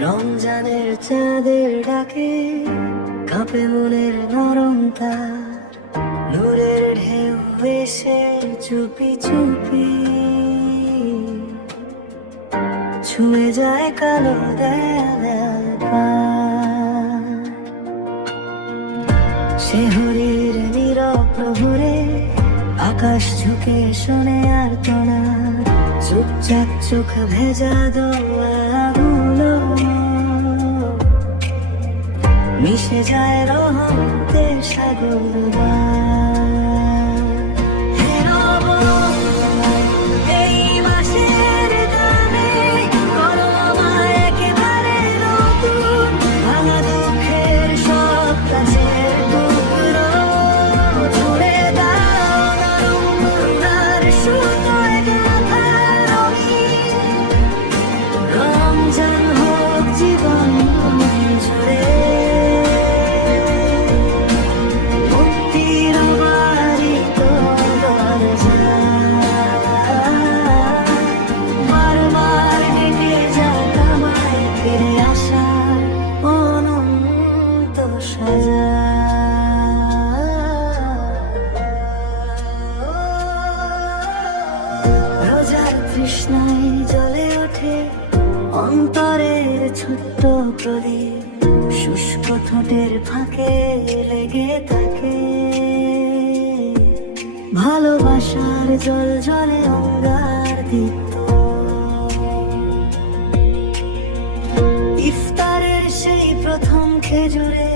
রমজানের চাঁদের ডাকে কাঁপে মনের নরম তার। নূরের ঢেউ এসে চুপি চুপি। ছুঁয়ে যায় কালো দেয়ালের পার। সে হরির নীরব প্রহরে আকাশ ঝুঁকে শোনে আর তোনার চুপচাপ চোখ ভেজা দোয়াগুলো মিশে যায় রহমতে সাগর হে তৃষ্ণায় জ্বলে ওঠে অন্তরের ছোট্ট প্রদীপ। শুষ্ক ঠোঁটের ফাঁকে লেগে থাকে। ভালোবাসার জল জলে অঙ্গার দীপ্ত। ইফতারের সেই প্রথম খেজুরে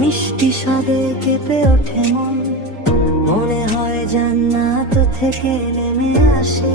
মিষ্টি স্বাদে কেঁপে ওঠে মন। মনে হয় জান্নাত থেকে নেমে আসে।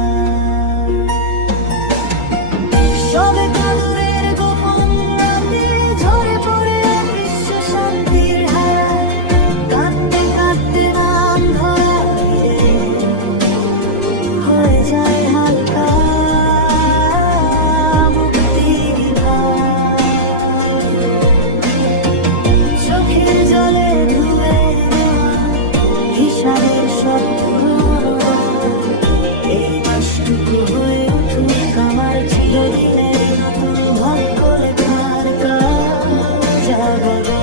Bye.